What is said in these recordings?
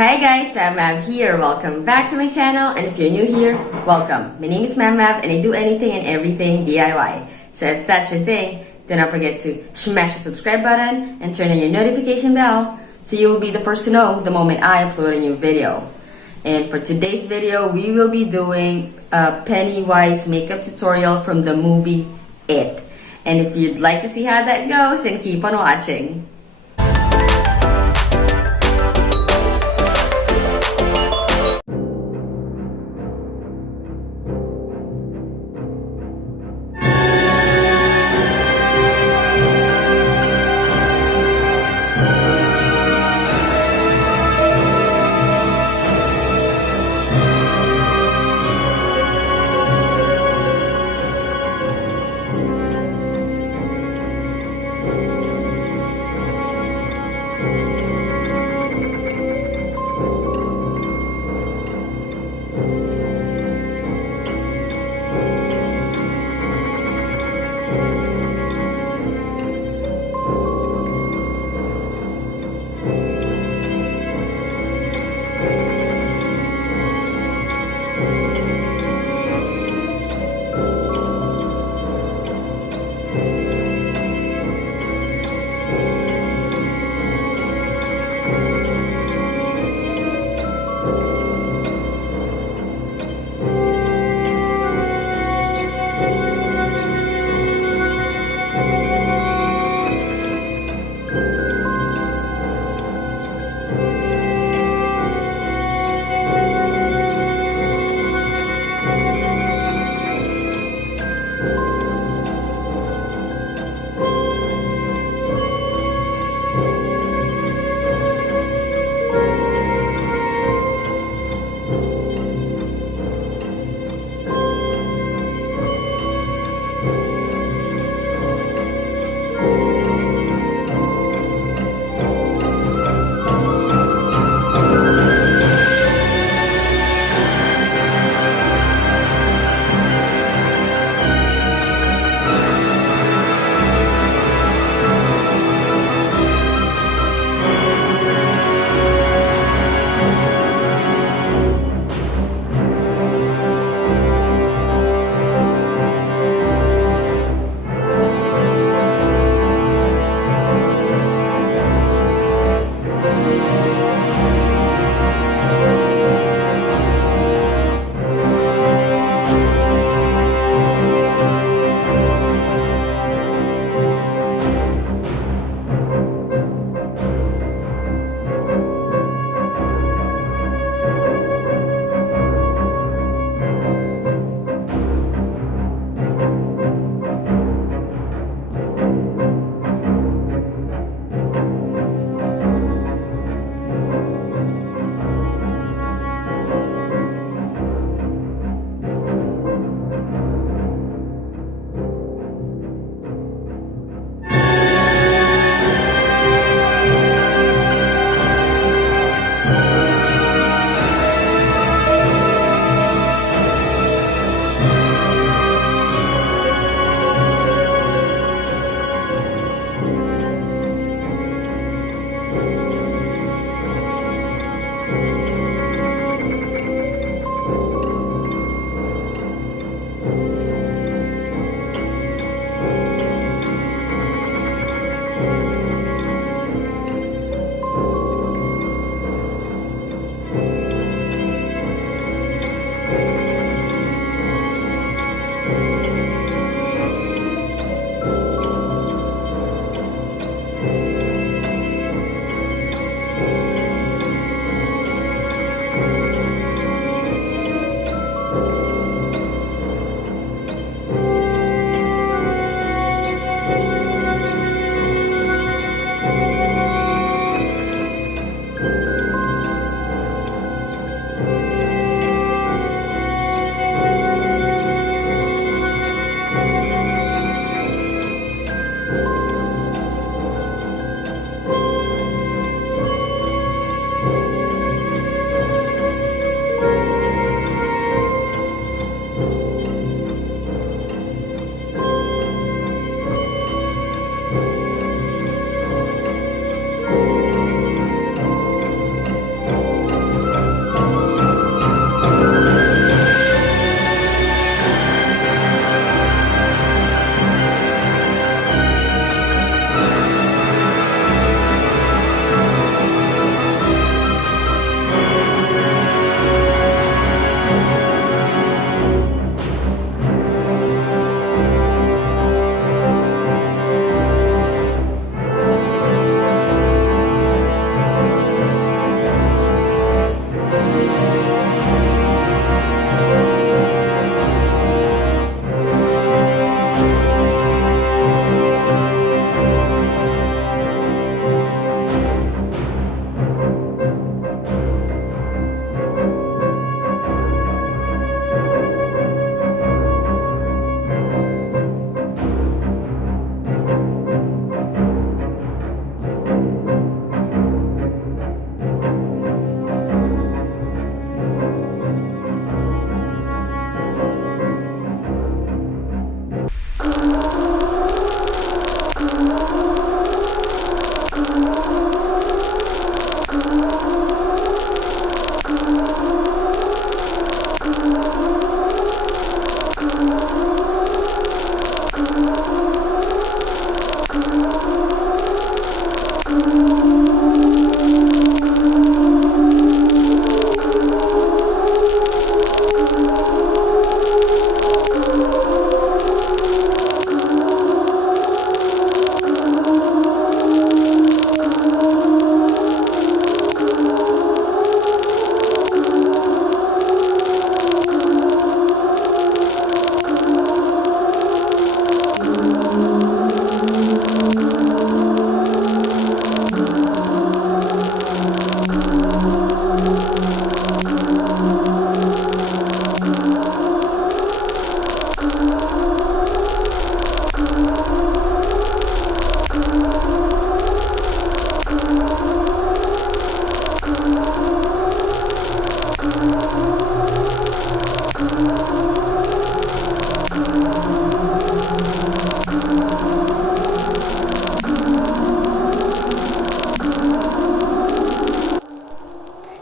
Hi guys, Mav here. Welcome back to my channel, and if you're new here, welcome. My name is Mav and I do anything and everything DIY. So if that's your thing, do not forget to smash the subscribe button and turn on your notification bell so you will be the first to know the moment I upload a new video. And for today's video, we will be doing a Pennywise makeup tutorial from the movie It. And if you'd like to see how that goes, then keep on watching.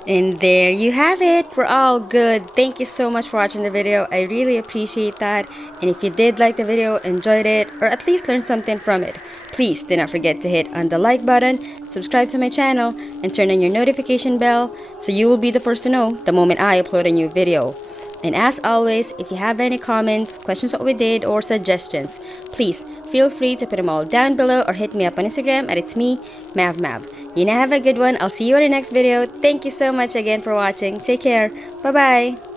And there you have it. We're all good. Thank you so much for watching the video. I really appreciate that. And if you did like the video, enjoyed it, or at least learned something from it, please do not forget to hit on the like button, subscribe to my channel, and turn on your notification bell so you will be the first to know the moment I upload a new video. And as always, if you have any comments, questions on what we did, or suggestions, please feel free to put them all down below or hit me up on Instagram at it's me, MavMav. You now have a good one. I'll see you in the next video. Thank you so much again for watching. Take care. Bye-bye.